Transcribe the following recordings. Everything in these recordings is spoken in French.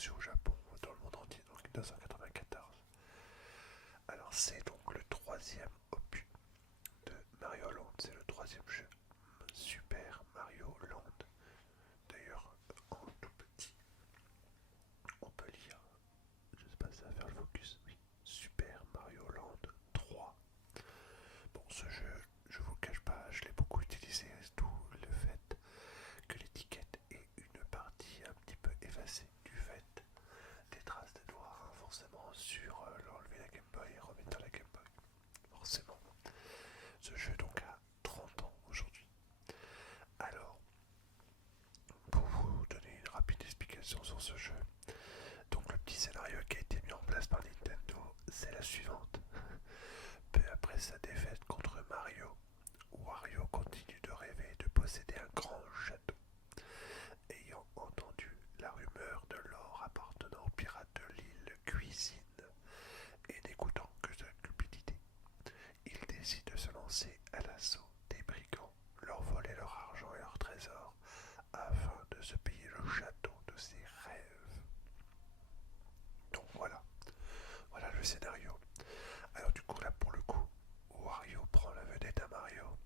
aussi au Japon, dans le monde entier, donc 1994. Alors c'est donc le troisième opus de Mario Land, c'est le troisième jeu, Super Mario Land. D'ailleurs, en tout petit, on peut lire, je sais pas si ça va faire le focus, oui, Super Mario Land 3. Bon, ce jeu, je vous le cache pas, je l'ai beaucoup utilisé, d'où le fait que l'étiquette est une partie un petit peu effacée du fait des traces de doigts, hein, forcément, sur l'enlever la Game Boy et remettre dans la Game Boy. Forcément. Ce jeu donc a 30 ans aujourd'hui. Alors, pour vous donner une rapide explication sur ce jeu, donc le petit scénario qui a été mis en place par Nintendo, c'est la suivante. Peu après sa défaite contre Mario, Wario continue de rêver de posséder un grand château. Ayant entendu la rumeur de l'or appartenant aux pirates de l'île Cuisine et n'écoutant que sa cupidité, il décide de se lancer à l'assaut des brigands, leur voler leur argent et leur trésor afin de se payer le château de ses rêves. Donc voilà le scénario. Alors du coup là pour le coup, Wario prend la vedette à Mario,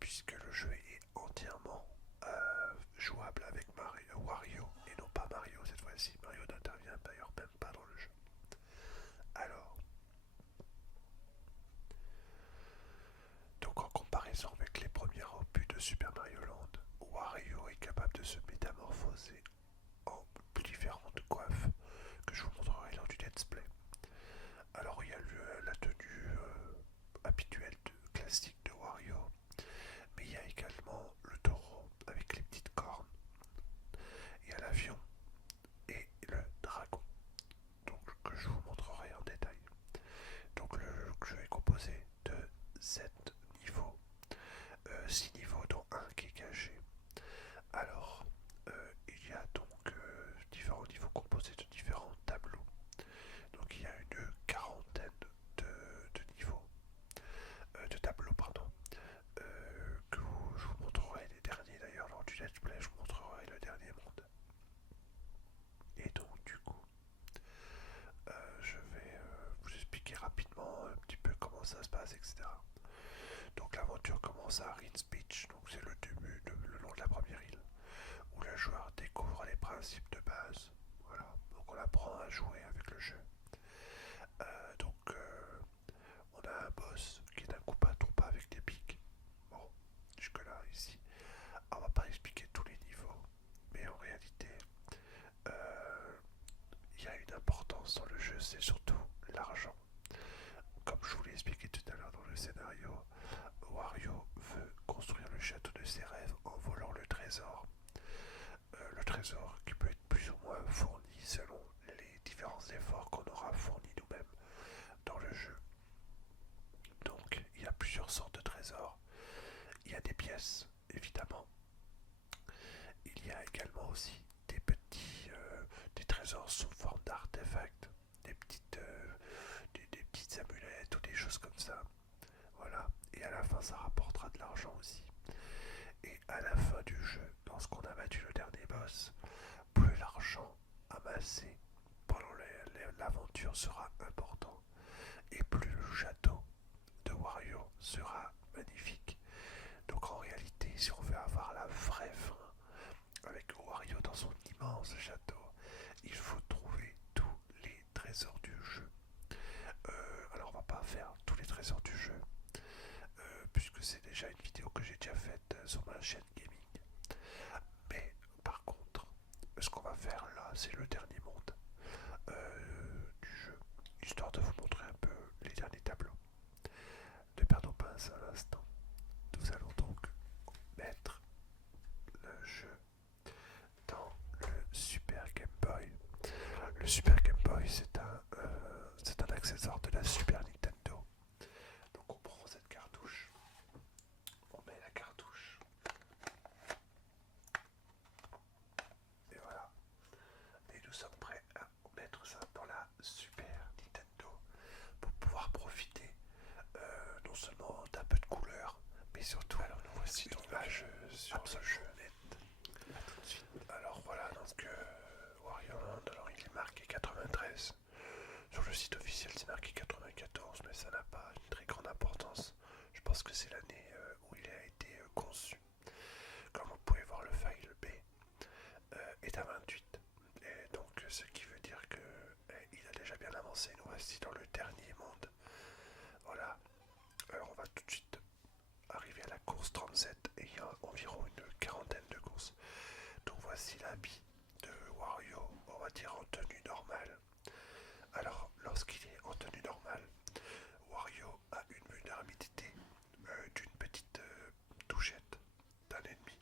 puisque le jeu est entièrement jouable avec Wario et non pas Mario cette fois-ci. Mario n'intervient d'ailleurs même pas dans le jeu. Alors, donc en comparaison avec les premiers opus de Super Mario Land, Wario est capable de se métamorphoser en différentes coiffes que je vous montrerai lors du let's play. Alors il y a la tenue habituelle classique de Wario, mais il y a également le taureau avec les petites cornes, il y a l'avion et le dragon, donc que je vous montrerai en détail. Donc le jeu est composé de 7 niveaux, 6 niveaux dont un qui est caché. Alors il y a donc différents niveaux composés de différents tableaux. Donc il y a une quarantaine de niveaux, de tableaux pardon, je vous montrerai les derniers d'ailleurs lors du let's play, je vous montrerai le dernier monde. Et donc du coup, je vais vous expliquer rapidement un petit peu comment ça se passe, etc. Donc l'aventure commence à Rince Beach, donc c'est le début, le long de la première île, où le joueur découvre les principes de base. Voilà, donc on apprend à jouer avec le jeu. On a un boss qui d'un coup tombe avec des pics. Bon, jusque là ici, on va pas expliquer tous les niveaux, mais en réalité, il y a une importance dans le jeu, c'est surtout l'argent. Comme je vous l'ai expliqué tout à l'heure dans le scénario, Wario veut construire le château de ses rêves en volant le trésor. Le trésor qui peut être plus ou moins fourni selon les différents efforts qu'on aura fournis nous-mêmes dans le jeu. Donc il y a plusieurs sortes de trésors. Il y a des pièces, évidemment. Il y a également aussi des trésors sous forme d'artefacts, des petites amulettes ou des choses comme ça. Voilà. Et à la fin, ça rapportera de l'argent aussi. Et à la fin du jeu, lorsqu'on a battu le dernier boss, plus l'argent amassé pendant l'aventure sera important, et plus le château de Wario sera magnifique. Donc en réalité, si on veut avoir la vraie fin avec Wario dans son immense château, il faut trouver tous les trésors du jeu. Alors on va pas faire tous les trésors du jeu, puisque c'est déjà une vidéo que j'ai déjà faite sur ma chaîne gaming. Mais par contre, ce qu'on va faire là, c'est le dernier monde du jeu, histoire de vous montrer un peu les derniers tableaux. Ne perdons pas un seul instant. Nous allons donc mettre le jeu dans le Super Game Boy. Le Super Game Boy, c'est un accessoire de la Super Nintendo. Donc on prend cette cartouche, on met la cartouche, et voilà. Et nous sommes prêts à mettre ça dans la Super Nintendo pour pouvoir profiter non seulement d'un peu de couleur, mais surtout, alors nous voici une image sur ce jeu net. A tout de suite. Alors voilà, donc Wario Land, alors site officiel c'est marqué 94, mais ça n'a pas une très grande importance. Je pense que c'est l'année où il a été conçu. Comme vous pouvez voir, le file B est à 28. Et donc ce qui veut dire que il a déjà bien avancé. Nous voici dans le dernier monde. Voilà. Alors on va tout de suite arriver à la course 37 et il y a environ une quarantaine de courses. Donc voici l'habit de Wario, on va dire en tenue normale. Alors lorsqu'il est en tenue normale, Wario a une vulnérabilité d'une petite touchette d'un ennemi.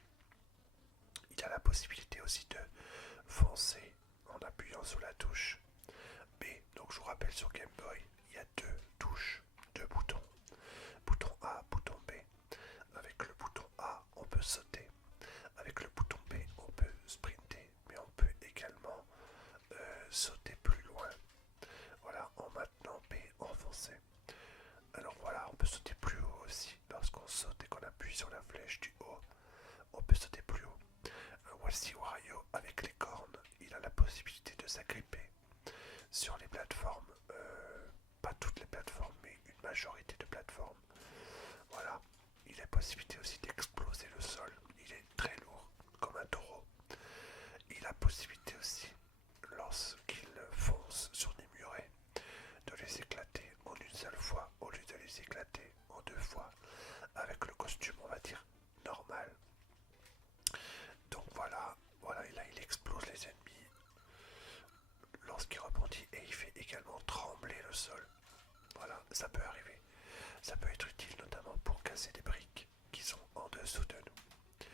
Il a la possibilité aussi de foncer en appuyant sur la touche B. Donc je vous rappelle, sur Game Boy, il y a deux touches, deux boutons. Bouton A, bouton B. Avec le bouton A, on peut sauter. Avec le bouton B, on peut sprinter. Mais on peut également sauter plus loin. Voilà, en maintenant B, enfoncer. Alors voilà, on peut sauter plus haut aussi. Lorsqu'on saute et qu'on appuie sur la flèche du haut, on peut sauter plus haut. Voici Wario avec les cornes. Il a la possibilité de s'agripper sur les plateformes. Pas toutes les plateformes, mais une majorité de plateformes. Voilà. Il a possibilité aussi d'exploser le sol. Il est très lourd, comme un taureau. Il a possibilité aussi, lorsqu'il fonce sur des murets, de les éclater en une seule fois au lieu de les éclater en deux fois, avec le costume, on va dire, normal. Donc voilà, voilà, et là il explose les ennemis lorsqu'il rebondit et il fait également trembler le sol. Voilà, ça peut arriver. Ça peut être utile notamment pour casser des briques qui sont en dessous de nous.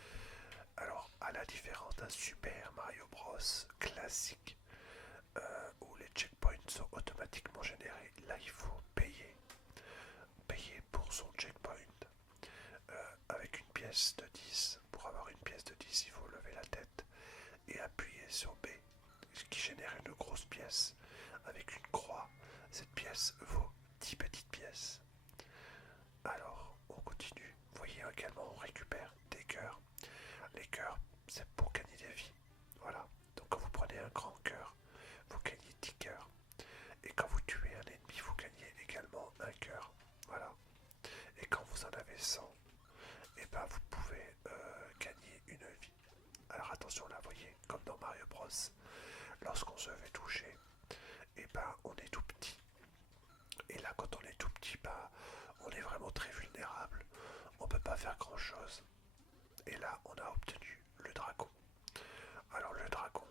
Alors, à la différence d'un Super Mario Bros classique, où les checkpoints sont automatiquement générés, là il faut payer. Payer pour son checkpoint. Avec une pièce de 10. Pour avoir une pièce de 10, il faut lever la tête et appuyer sur B, ce qui génère une grosse pièce avec une croix. Cette pièce vaut 10 petites pièces. Alors, on continue. Vous voyez également, on récupère des cœurs. Les cœurs, c'est pour gagner des vies. Voilà. Donc quand vous prenez un grand cœur, vous gagnez 10 cœurs. Et quand vous tuez un ennemi, vous gagnez également un cœur. Voilà. Et quand vous en avez 100, et ben vous pouvez gagner une vie. Alors attention là, vous voyez, comme dans Mario Bros, lorsqu'on se fait toucher, et ben on est tout petit. Et là, quand on est tout petit, bah, on est vraiment très vulnérable. On peut pas faire grand chose. Et là, on a obtenu le dragon. Alors le dragon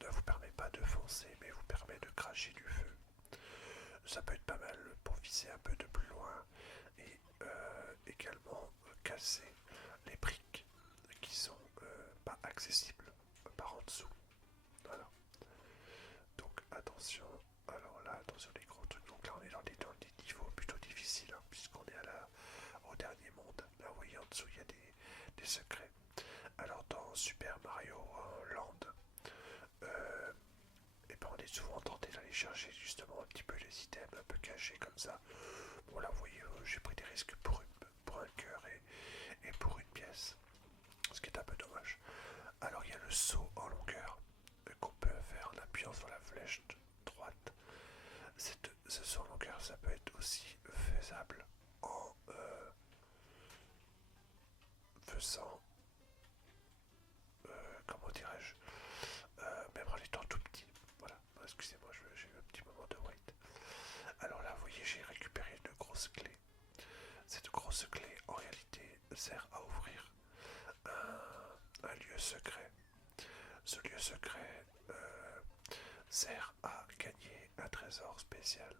ne vous permet pas de foncer, mais vous permet de cracher du feu. Ça peut être pas mal pour viser un peu de plus loin et également casser les briques qui sont pas accessibles par en dessous. Voilà. Donc attention. Alors là, attention les gros trucs. Donc là, on est dans des niveaux plutôt difficiles, hein, puisqu'on est au dernier monde. Là, vous voyez en dessous, il y a des secrets. Alors dans Super Mario Land, et ben on est souvent tenté d'aller chercher justement un petit peu les items un peu cachés comme ça. Bon là, vous voyez, j'ai pris des risques pour un cœur et pour une pièce, ce qui est un peu dommage. Alors il y a le saut en longueur qu'on peut faire en appuyant sur la flèche droite. Ce saut en longueur, ça peut être aussi faisable en faisant, comment dirais-je, même en étant tout petit. Voilà, excusez-moi, j'ai eu un petit moment de wait. Alors là, vous voyez, j'ai récupéré une grosse clé. Cette grosse clé, en réalité, sert à ouvrir un lieu secret. Ce lieu secret sert à gagner un trésor spécial.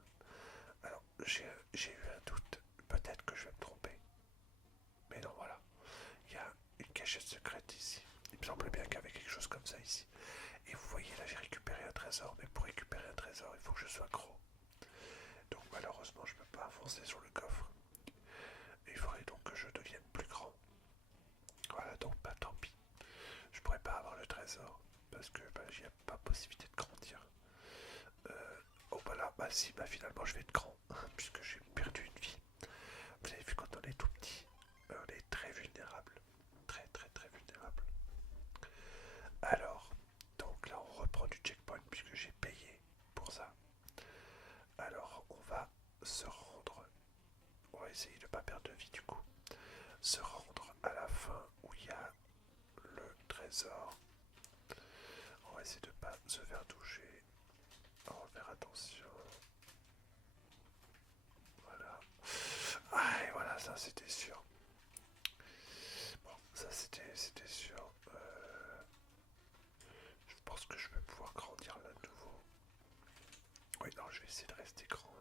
Alors, j'ai eu un doute, peut-être que je vais me tromper. Mais non, voilà. Il y a une cachette secrète ici. Il me semble bien qu'il y avait quelque chose comme ça ici. Et vous voyez, là, j'ai récupéré un trésor. Mais pour récupérer un trésor, il faut que je sois gros. Donc, malheureusement, je ne peux pas avancer sur le coffre. Il faudrait donc que je devienne plus grand. Voilà, donc, bah, tant pis. Je pourrais pas avoir le trésor. Parce que bah, j'y a pas possibilité de grandir. Oh bah là, bah si, bah finalement je vais être grand, puisque j'ai perdu une vie. Vous avez vu, quand on est tout petit, on est très vulnérable. Très très très vulnérable. Alors, donc là on reprend du checkpoint puisque j'ai payé pour ça. trésor. On va essayer de pas se faire toucher. On va faire attention. Voilà. Ah, et voilà, ça c'était sûr. Bon, ça c'était sûr. Je pense que je vais pouvoir grandir là de nouveau. Oui, non, je vais essayer de rester grand.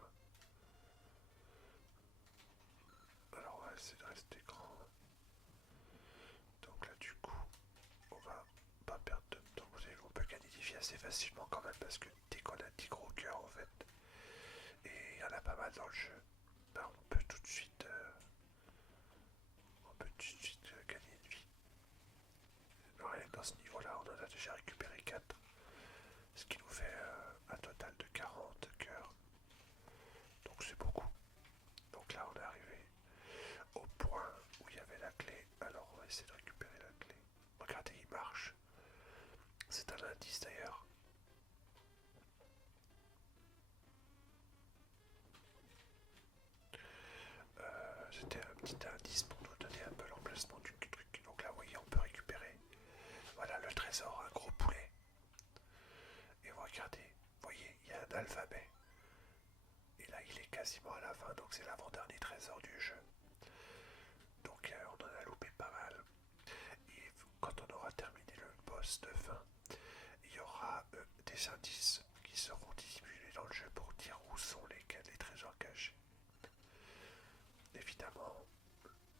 Alors, on va essayer de rester grand. Donc là, du coup, on va pas perdre de temps. Vous savez, on peut gagner des vies assez facilement quand même parce que dès qu'on a 10 gros cœurs en fait, et il y en a pas mal dans le jeu, ben, on peut tout de suite, gagner une vie. Alors, rien que dans ce niveau-là, on en a déjà récupéré 4, ce qui nous fait un total de 40 cœurs. Donc c'est beaucoup. Donc là, on est arrivé au point où il y avait la clé. Alors on va essayer de récupérer la clé. Regardez, il marche. C'est un indice d'ailleurs. C'était un petit indice pour nous donner un peu l'emplacement du truc. Donc là, vous voyez, on peut récupérer. Voilà le trésor, un gros poulet. Et vous regardez, vous voyez, il y a un alphabet. Et là, il est quasiment à la fin, donc c'est l'avant-dernier trésor du jeu. Donc on en a loupé pas mal. Et quand on aura terminé le boss de fin, il y aura des indices qui seront dissimulés dans le jeu pour dire où sont les trésors cachés. Évidemment,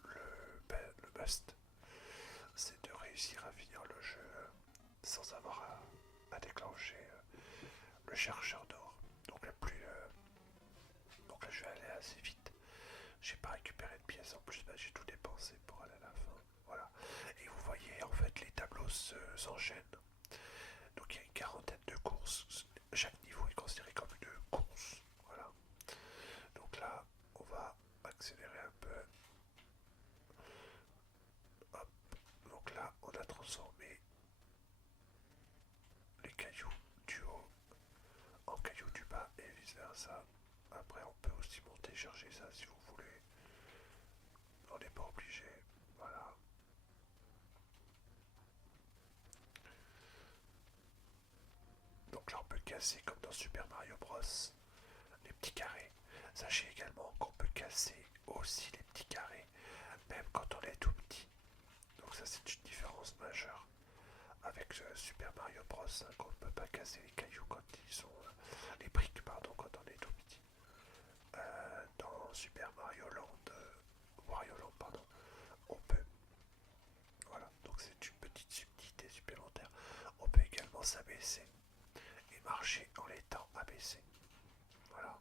le must, c'est de réussir à finir le jeu sans avoir à déclencher le chercheur d'or. Donc donc là je vais aller assez vite. J'ai pas récupéré de pièces en plus, j'ai tout dépensé pour aller à la fin. Voilà. Et vous voyez en fait les tableaux s'enchaînent. Donc il y a une quarantaine de courses. Chaque niveau est considéré comme une course. Voilà. Donc là, on va accélérer un peu. Hop. Donc là, on a transformé les cailloux du haut en cailloux du bas et vice versa. Après, on peut aussi monter chercher ça si vous voulez. On n'est pas obligé. Voilà. Donc là, on peut casser comme dans Super Mario Bros. Les petits carrés. Sachez également qu'on peut casser aussi les petits carrés, même quand on est tout petit. Donc ça, c'est une différence majeure avec Super Mario Bros. Qu'on ne peut pas casser les cailloux quand ils sont... les briques, pardon, quand on est tout petit. Dans Super Mario Land, Wario Land, pardon, on peut. Voilà, donc c'est une petite subtilité supplémentaire. On peut également s'abaisser et marcher en l'étant abaissé. Voilà,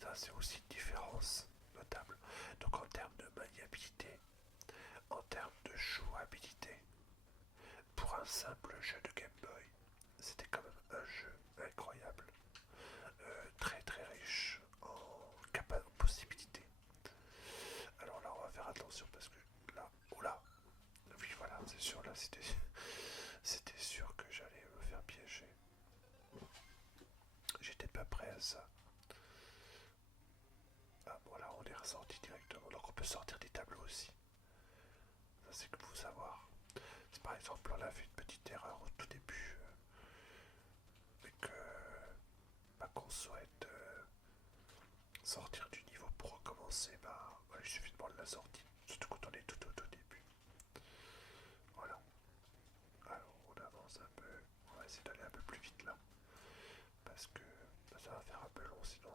ça c'est aussi une différence notable. Donc en termes de maniabilité, en termes de jouabilité, pour un simple jeu de Game Boy, c'était quand même un jeu incroyable, très très riche en possibilités. Alors là, on va faire attention parce que là, oula, oui voilà, c'est sûr, là c'était sûr que j'allais me faire piéger. J'étais pas prêt à ça. Ah bon, là on est ressorti directement, donc on peut sortir des tableaux aussi. Ça c'est que faut savoir. Si par exemple on a fait une petite erreur au tout début, et que bah, qu'on souhaite sortir du niveau pour recommencer, bah il suffit de prendre la sortie, surtout quand on est tout au tout début. Voilà. Alors on avance un peu, on va essayer d'aller un peu plus vite là, parce que bah, ça va faire un peu long sinon.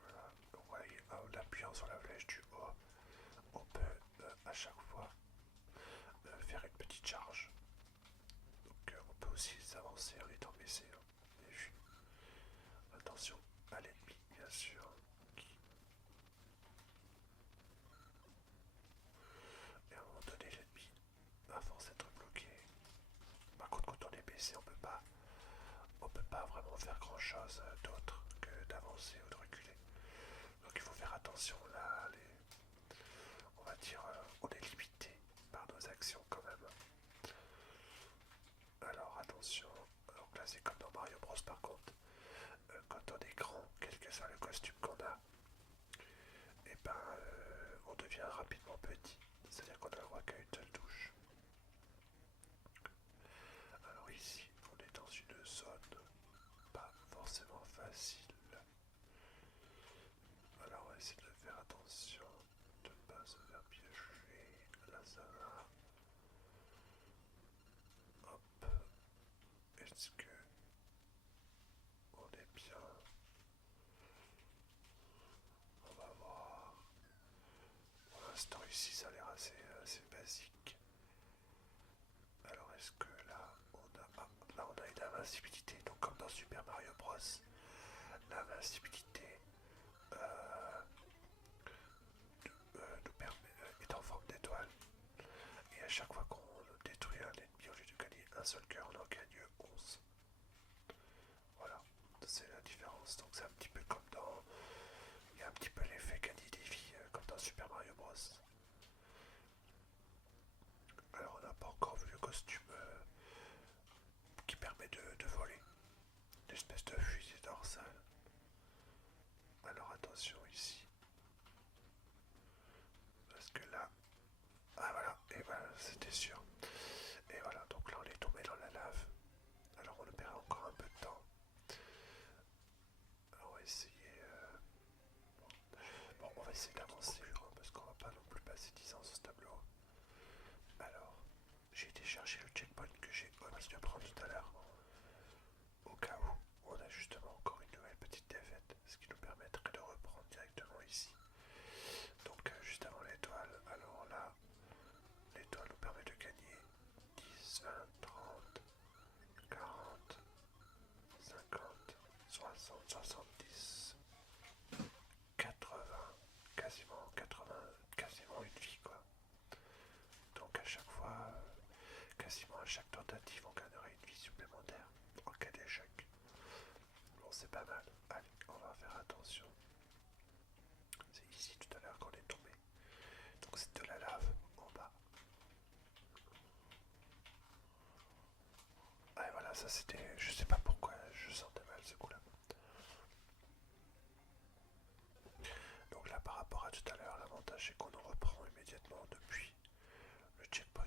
Voilà, donc voyez, en appuyant sur la flèche du haut, on peut à chaque fois faire une petite charge. Donc on peut aussi s'avancer en étant baissé. Hein. Attention à l'ennemi, bien sûr. Et à un moment donné, l'ennemi, à force d'être bloqué. Par contre, quand on est baissé, on peut pas vraiment faire grand chose d'autre que d'avancer ou de reculer. Donc il faut faire attention là. On va dire, on est limité par nos actions quand même. Alors attention. Donc là, c'est comme dans Mario Bros. Par contre, quand on est grand, quel que soit le costume qu'on a, et ben on devient rapidement petit. qu'à une seule touche. Alors ici, on est dans une zone pas forcément facile. Alors on va essayer de faire attention de ne pas se faire piéger. Là ça va. Hop. Est-ce que on est bien? On va voir. Pour l'instant ici ça a l'air assez basique. Alors est-ce que là on a... Ah, là on a une invincibilité, donc comme dans Super Mario Bros. L'invincibilité nous permet, est en forme d'étoile. Et à chaque fois qu'on détruit un ennemi, au lieu de gagner un seul cœur, on en gagne 11. Voilà, c'est la différence. Donc c'est un petit peu comme dans... Il y a un petit peu l'effet gagner des vies, comme dans Super Mario Bros. Alors on n'a pas encore vu le costume qui permet de voler. Une espèce de fusil dorsal. Alors attention ici. Parce que là... Ah voilà, et voilà, c'était sûr. Et voilà, donc là on est tombé dans la lave. Alors on perd encore un peu de temps. Alors on va essayer... Bon, on va essayer d'avancer, parce qu'on va pas non plus passer 10 ans sur ce tableau. Alors, j'ai été chercher le checkpoint que j'ai omis de prendre tout à l'heure. Au cas où on a justement encore une nouvelle petite défaite, ce qui nous permettrait de reprendre directement ici. Donc juste avant l'étoile, alors là, l'étoile nous permet de gagner 10, 20, 30, 40, 50, 60, 70, 80, quasiment 80, quasiment une vie quoi. Donc à chaque fois, quasiment à chaque tentative, on gagnerait une vie supplémentaire en cas d'échec. Bon, c'est pas mal. Allez, on va faire attention. C'est ici tout à l'heure qu'on est tombé. Donc c'est de la lave en bas. Ah et voilà, ça c'était... Je sais pas pourquoi je sentais mal ce coup-là. Donc là par rapport à tout à l'heure, l'avantage c'est qu'on en reprend immédiatement depuis le checkpoint.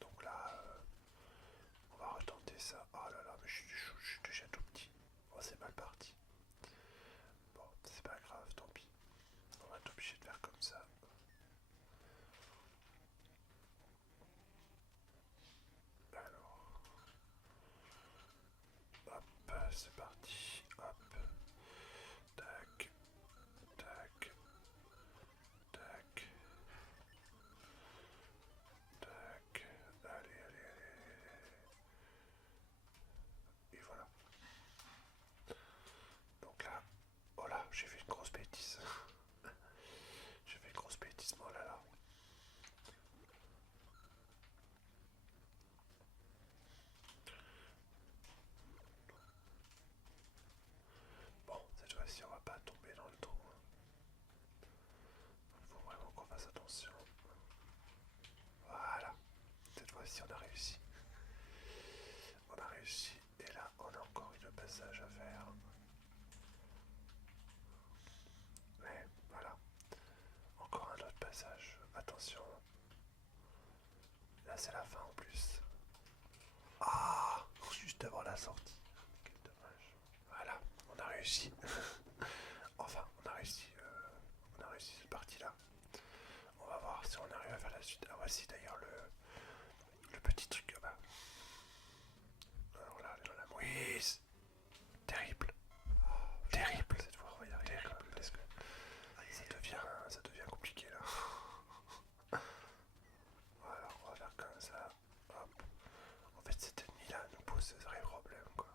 Donc là, on va retenter ça. Oh là là, mais je suis déjà tout petit. Oh, c'est mal parti. Bon, c'est pas grave, tant pis. On va être obligé de faire comme ça. Alors, hop, c'est parti. Hop, tac, tac, tac, tac. Allez, allez, allez. Et voilà. Donc là, voilà, j'ai fait une grosse bêtise. J'ai fait une grosse bêtise, moi là là. Bon, cette fois-ci, on va pas tomber dans le trou. Il faut vraiment qu'on fasse attention. Voilà. Cette fois-ci, on a réussi. On a réussi. Et là, on a encore une passage à faire. Mais voilà. Encore un autre passage. Attention. Là, c'est la fin en plus. Ah, juste avant la sortie. Quel dommage. Voilà, on a réussi. Enfin, on a réussi cette partie-là. On va voir si on arrive à faire la suite. Ah, voici d'ailleurs le petit truc. Ah bah. Alors là, on est dans la mouise. Terrible. Terrible. Cette fois, on va y arriver. Terrible. Parce que ça devient compliqué là. Voilà, on va faire comme ça. Hop. En fait, cet ennemi-là nous pose de vrais problèmes, quoi.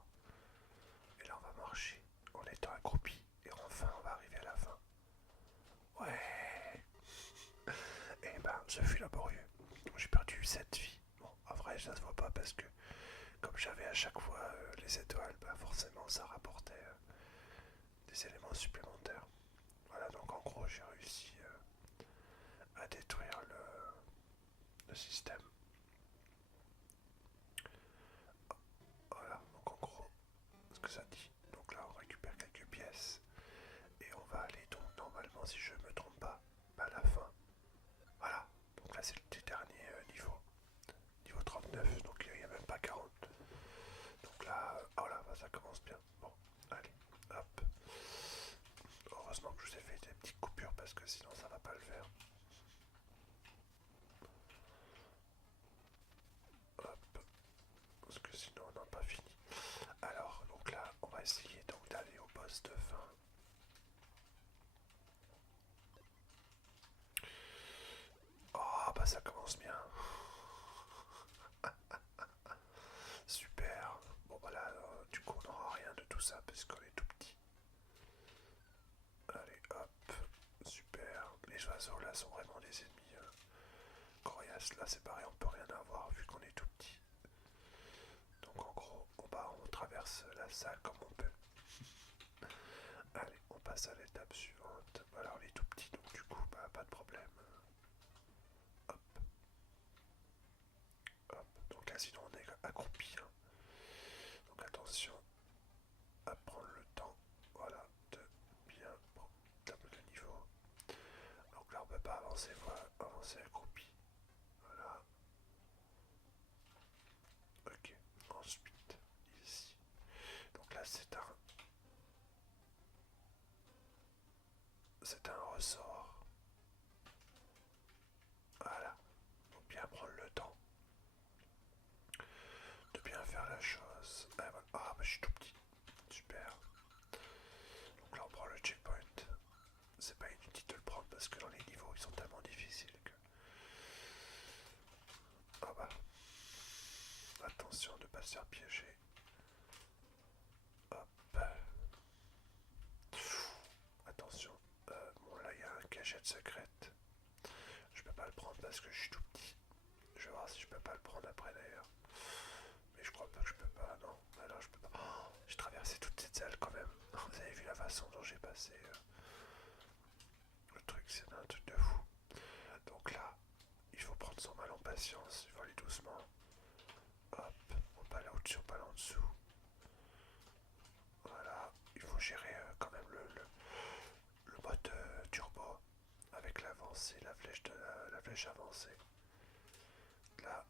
Et là, on va marcher en étant accroupi. Et enfin, on va arriver à la fin. Ouais. Et ben, ce fut laborieux. J'ai perdu 7 vies. Bon, en vrai, ça se voit pas parce que, comme j'avais à chaque fois les étoiles, bah forcément, ça rapportait des éléments supplémentaires. Voilà, donc en gros, j'ai réussi à détruire le système. Voilà, donc en gros, ce que ça dit. Donc là, on récupère quelques pièces et on va aller donc normalement, si je me trompe pas, à la fin. Voilà, donc là c'est le dernier sinon ça va pas le faire. Hop, parce que sinon on n'a pas fini. Alors, donc là, on va essayer donc d'aller au boss de fin. Oh, bah ça commence bien. Super. Bon, bah là, du coup, on n'aura rien de tout ça parce qu'on est tout petit. Allez, hop. Super. Les oiseaux là sont vraiment des ennemis coriaces. Là, c'est pareil, on peut rien avoir vu qu'on est tout petit. Donc, en gros, on traverse la salle comme on peut. Allez, on passe à l'étape suivante. Alors, on est tout petit, donc du coup, bah, pas de problème. Hop. Hop. Donc là, sinon, on est accroupi. Hein. Donc, attention à prendre le temps, voilà, de bien taper le niveau. Donc là, on peut pas avancer, voilà, avancer accroupi. Voilà. Ok. Ensuite, ici. Donc là, c'est un ressort. Voilà. Faut bien prendre le temps de bien faire la chose. Ah, voilà. Ah, bah, je suis tout petit. Super. Donc là, on prend le checkpoint. C'est pas inutile de le prendre parce que dans les niveaux, ils sont tellement difficiles que. Ah bah. Attention de ne pas se faire piéger. Hop. Attention. Bon là il y a un cachette secrète. Je peux pas le prendre parce que je suis tout petit. Je vais voir si je peux pas le prendre après d'ailleurs. Mais je crois pas que je peux pas. Non. Alors je peux pas. Oh, j'ai traversé toute cette salle quand même. Vous avez vu la façon dont j'ai passé. Le truc c'est un truc de fou. Donc là, il faut prendre son mal en patience. Il faut aller doucement. Hop. On pas là au-dessus, on pas là en dessous. Voilà, il faut gérer quand même le mode turbo avec l'avancée, la flèche avancée. Là,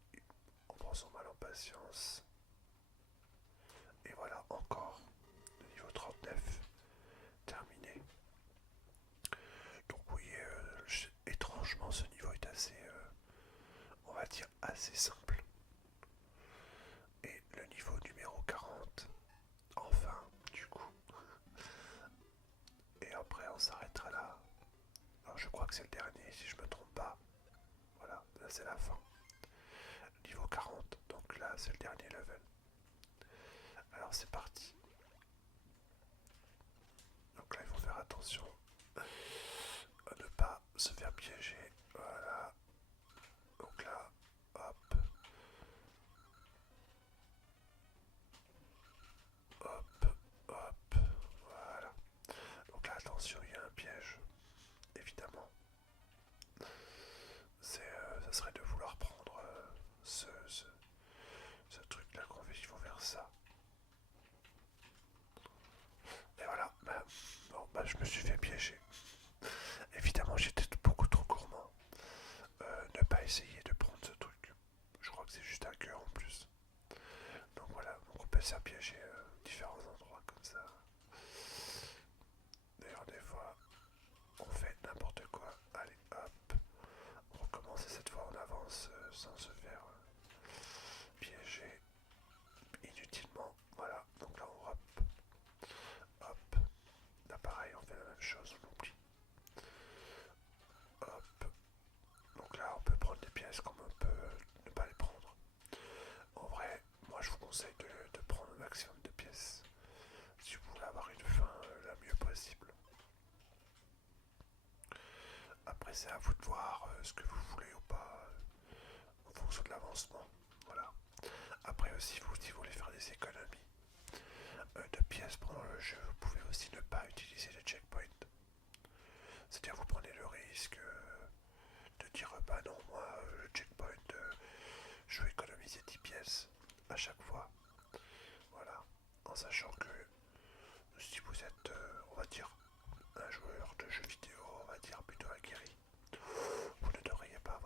on prend son mal en patience. Et voilà, encore le niveau 39 terminé. Donc oui, étrangement, ce niveau est assez, on va dire, assez simple. Et le niveau numéro 40, enfin, du coup. Et après, on s'arrêtera là. Alors je crois que c'est le dernier, si je me trompe pas. Voilà, là c'est la fin. Niveau 40, donc là c'est le dernier level. Alors c'est parti. Donc là il faut faire attention à ne pas se faire piéger. Voilà. Donc là, hop. Hop, hop. Voilà. Donc là attention, il y a un piège. Évidemment. Ça serait de vouloir prendre ce truc là qu'on fait, il faut faire ça. Et voilà, bon, je me suis fait piéger. Évidemment, j'étais beaucoup trop gourmand. Ne pas essayer de prendre ce truc. Je crois que c'est juste un cœur en plus. Donc voilà, donc on peut se faire piéger différents endroits comme ça. D'ailleurs, des fois, on fait n'importe quoi. Allez, hop. On recommence et cette fois on avance sans se faire piéger inutilement. Voilà, donc là on hop. Hop. Là pareil, on fait la même chose, on oublie. Hop. Donc là, on peut prendre des pièces comme on peut ne pas les prendre. En vrai, moi je vous conseille de prendre un maximum de pièces si vous voulez avoir une fin la mieux possible. Après, c'est à vous de voir ce que vous voulez ou pas en fonction de l'avancement. Voilà. Après aussi, si vous voulez faire des économies de pièces pendant le jeu, vous pouvez aussi ne pas utiliser les checkpoints. C'est-à-dire vous prenez le risque de dire bah non, moi le checkpoint, je veux économiser 10 pièces à chaque fois. Voilà, en sachant que si vous êtes, on va dire, un joueur de jeux vidéo, on va dire plutôt aguerri, vous ne devriez pas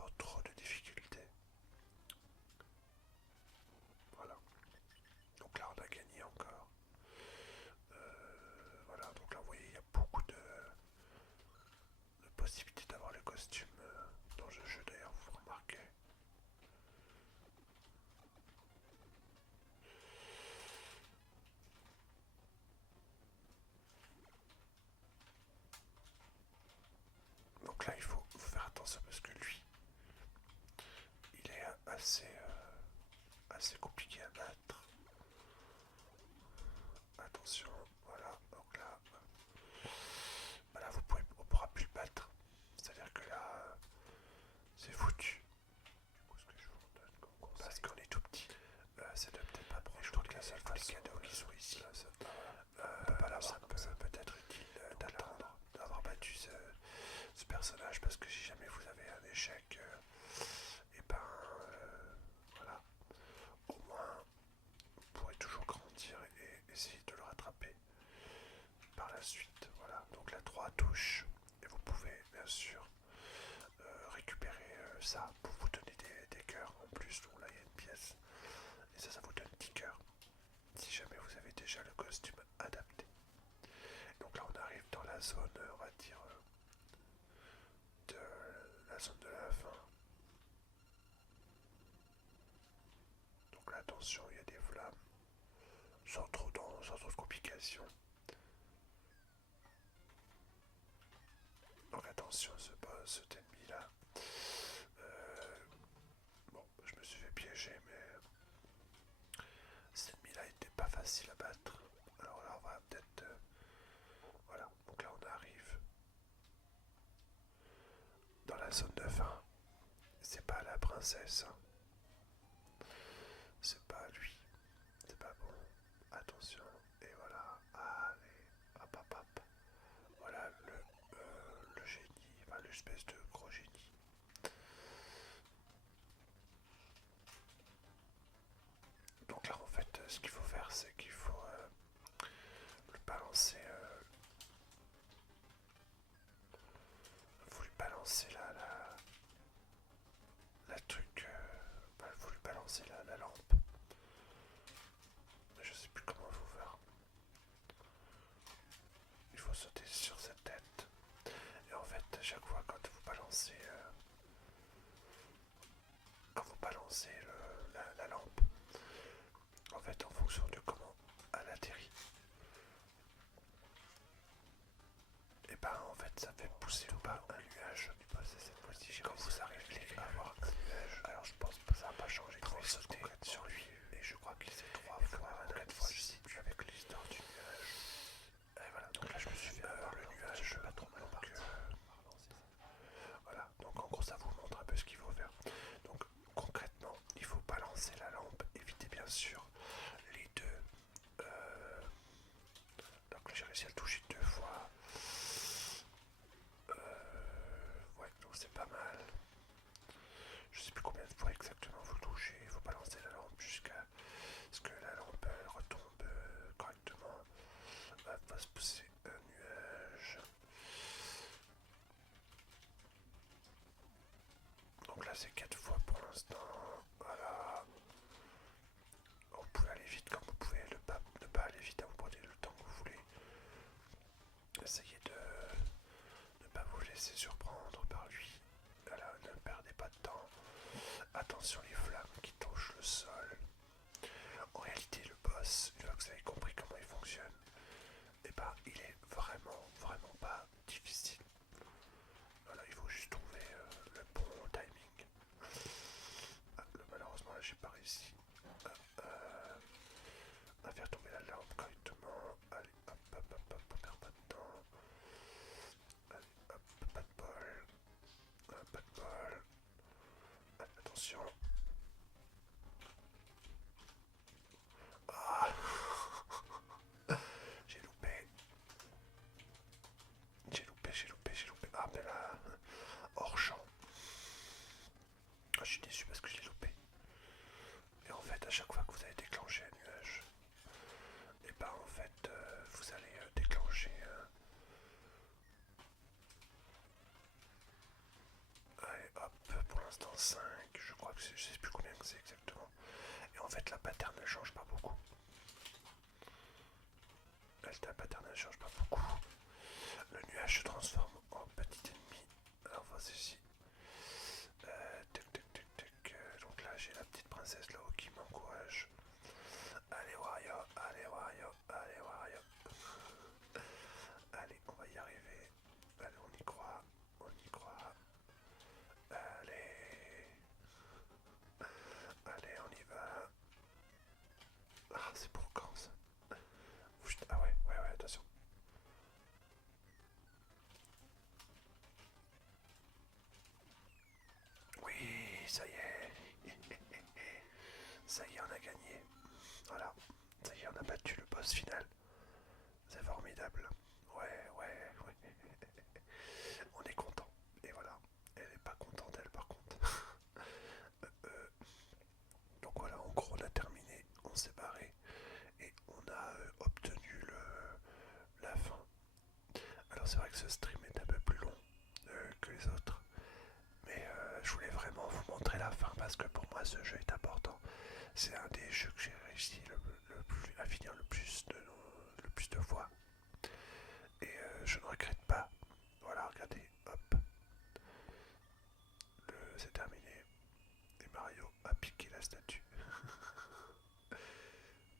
là il faut faire attention parce que lui il est assez compliqué à battre. Attention, voilà, donc là, voilà on pourra plus le battre. C'est-à-dire que là, c'est foutu. Du coup, ce que je vous donne comme conseil, parce qu'on est tout petit, c'est de peut-être pas prendre. Je crois que la seule façon, les cadeaux qui sont ici, on peut pas l'avoir. Ça peut être utile d'attendre d'avoir battu ce personnage, parce que si jamais vous avez un échec, et ben voilà, au moins vous pourrez toujours grandir et essayer de le rattraper par la suite. Voilà, donc la 3 touches et vous pouvez bien sûr récupérer ça pour vous donner des cœurs en plus. Donc là il y a une pièce et ça vous donne 10 cœurs si jamais vous avez déjà le costume adapté. Donc là on arrive dans la zone, on va dire, de la zone de la fin. Donc là attention, il y a des flammes sans trop de complications. Donc attention, cet ennemi là. Bon, je me suis fait piéger, mais cet ennemi là était pas facile à battre. Alors là, on va peut-être. Voilà, donc là on arrive dans la zone de fin. C'est pas la princesse, hein. C'est pas lui. C'est pas bon. Attention. Et voilà. Allez. Hop, hop, hop. Voilà le génie. Enfin, l'espèce de gros génie. Donc là, en fait, ce qu'il faut faire, c'est qu'il faut lui balancer. Faut lui balancer la truc. Faut lui balancer la lampe. Je sais plus comment vous faire. Il faut sauter sur sa tête. Et en fait, à chaque fois quand vous balancez, la lampe, en fait, en fonction de comment elle atterrit, et ben en fait, ça fait pousser ou pas un nuage. Quand vous arrivez à avoir un nuage, alors je pense que ça n'a pas changé. Quand vous sautez sur lui, et je crois qu'il c'est 3 fois, 4 fois, je sais plus avec l'histoire du nuage. Et voilà, donc là je me suis fait avoir le nuage, pas trop mal en voilà, donc en gros ça vous montre un peu ce qu'il faut faire. Donc concrètement, il faut balancer la lampe, éviter bien sûr les deux. Donc là j'ai réussi à le toucher 2 fois. Ouais, donc c'est pas mal. Je sais plus combien de fois exactement vous le touchez. Il faut balancer la lampe jusqu'à ce que la lampe retombe correctement. Va se pousser un nuage. Donc là c'est 4 fois pour l'instant. Voilà. Vous pouvez aller vite comme vous pouvez ne pas aller vite, vous prenez le temps que vous voulez. Essayez de ne pas vous laisser surprendre par lui. Voilà, ne perdez pas de temps. Attention les flammes qui touchent le sol. En réalité le boss, une fois que vous avez compris comment il fonctionne, et ben il est vraiment pas difficile. Voilà, il faut juste trouver le bon timing. Malheureusement là j'ai pas réussi à faire tomber la lampe correctement. Allez, hop, hop, hop, hop, on perd pas de temps. Allez, hop, pas de bol. Pas de bol. Allez, attention. Ah j'ai loupé. J'ai loupé. Ah mais là, hors champ. Ah, je suis déçu parce que j'ai loupé. Et en fait, à chaque fois que vous allez déclencher un nuage, et ben en fait, vous allez déclencher. Allez, hop, pour l'instant 5. Je crois que je sais plus combien que c'est exactement. Et en fait, la pattern ne change pas beaucoup. La pattern ne change pas beaucoup. Le nuage se transforme en petit ennemi. Alors, vas-y. Donc là, j'ai la petite princesse là-haut qui m'encourage. Allez, Wario, allez, Wario, allez, Wario. Allez, on va y arriver. Allez, on y croit, on y croit. Voilà, ça y est, on a battu le boss final. C'est formidable. Ouais, ouais, ouais. On est content. Et voilà. Elle est pas contente, elle, par contre. Donc voilà, en gros, on a terminé. On s'est barré. Et on a obtenu la fin. Alors c'est vrai que ce stream est un peu plus long que les autres. Mais je voulais vraiment vous montrer la fin parce que pour moi ce jeu est important. C'est un des jeux que j'ai réussi à finir le plus de fois. Et je ne regrette pas. Voilà, regardez, hop, c'est terminé. Et Mario a piqué la statue.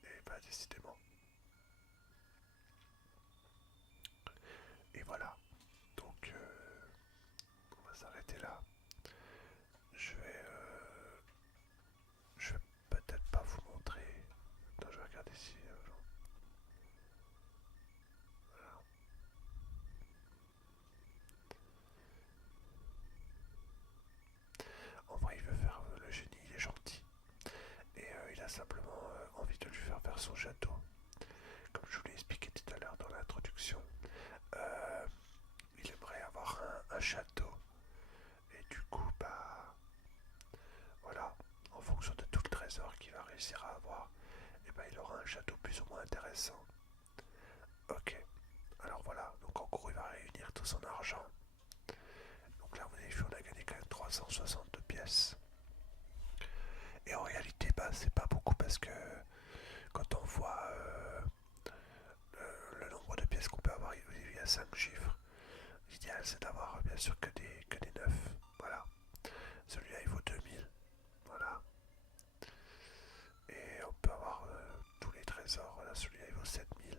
Et bah décidément. Et voilà. Donc on va s'arrêter là. Je vais, euh, je vais peut-être pas vous montrer. Non, je vais regarder si. Voilà. En vrai, il veut faire le génie, il est gentil. Et il a simplement envie de lui faire son château. Comme je vous l'ai expliqué tout à l'heure dans l'introduction, euh, il aimerait avoir un château. Et du coup, bah voilà, en fonction de tout le trésor qu'il va réussir à avoir, et bah il aura un château plus ou moins intéressant. Ok, alors voilà, donc en gros il va réunir tout son argent. Donc là vous avez vu, on a gagné quand même 362 pièces. Et en réalité, bah c'est pas beaucoup parce que quand on voit le nombre de pièces qu'on peut avoir, il y a 5 chiffres. L'idéal c'est d'avoir bien sûr que des 9. Voilà. Celui-là il vaut 2000. Voilà. Et on peut avoir tous les trésors. Voilà, celui-là il vaut 7000.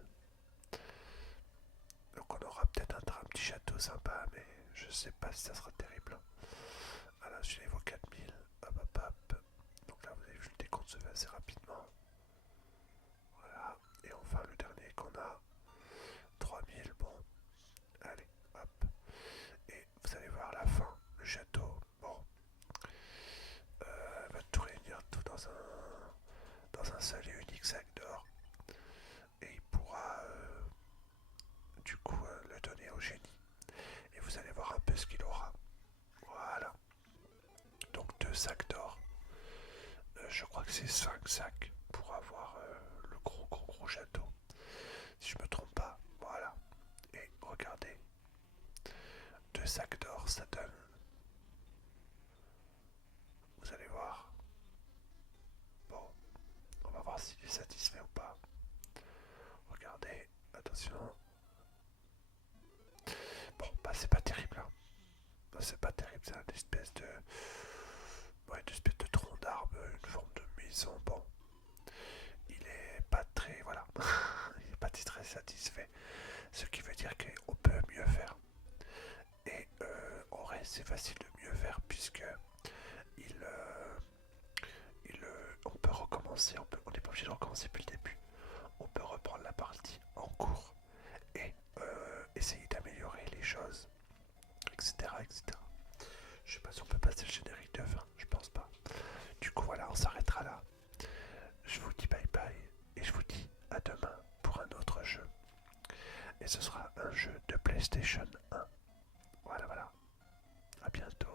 Donc on aura peut-être un petit château sympa, mais je sais pas si ça sera terrible. Voilà, celui-là il vaut 4000. Hop hop hop. Donc là vous avez vu le décompte se fait assez rapidement. Voilà. Et enfin le dernier qu'on a. 3000. Bon. Allez, hop. Et vous allez voir la fin. Le château. Bon. Va tout réunir tout dans un seul et unique sac d'or. Et il pourra du coup le donner au génie. Et vous allez voir un peu ce qu'il aura. Voilà. Donc 2 sacs d'or. Je crois que c'est 5 sacs pour avoir le gros château. Si je me trompe pas. Voilà. Et regardez. 2 sacs d'or, ça donne. Vous allez voir. Bon. On va voir s'il est satisfait ou pas. Regardez. Attention. Bon, bah c'est pas terrible. Hein. Bah, c'est pas terrible. C'est une espèce de. Ouais, une espèce de tronc d'arbre. Une forme de maison. Bon. Il est pas très. Voilà. Il est pas très satisfait. Ce qui veut dire qu'on peut mieux faire. Et en vrai, c'est facile de mieux faire puisque on peut recommencer. On n'est pas obligé de recommencer depuis le début. On peut reprendre la partie en cours et essayer d'améliorer les choses, etc., etc. Je sais pas si on peut passer le générique de fin, je pense pas. Du coup voilà, on s'arrêtera là. Je vous dis bye bye et je vous dis à demain pour un autre jeu. Et ce sera un jeu de PlayStation 1. Voilà, voilà. À bientôt.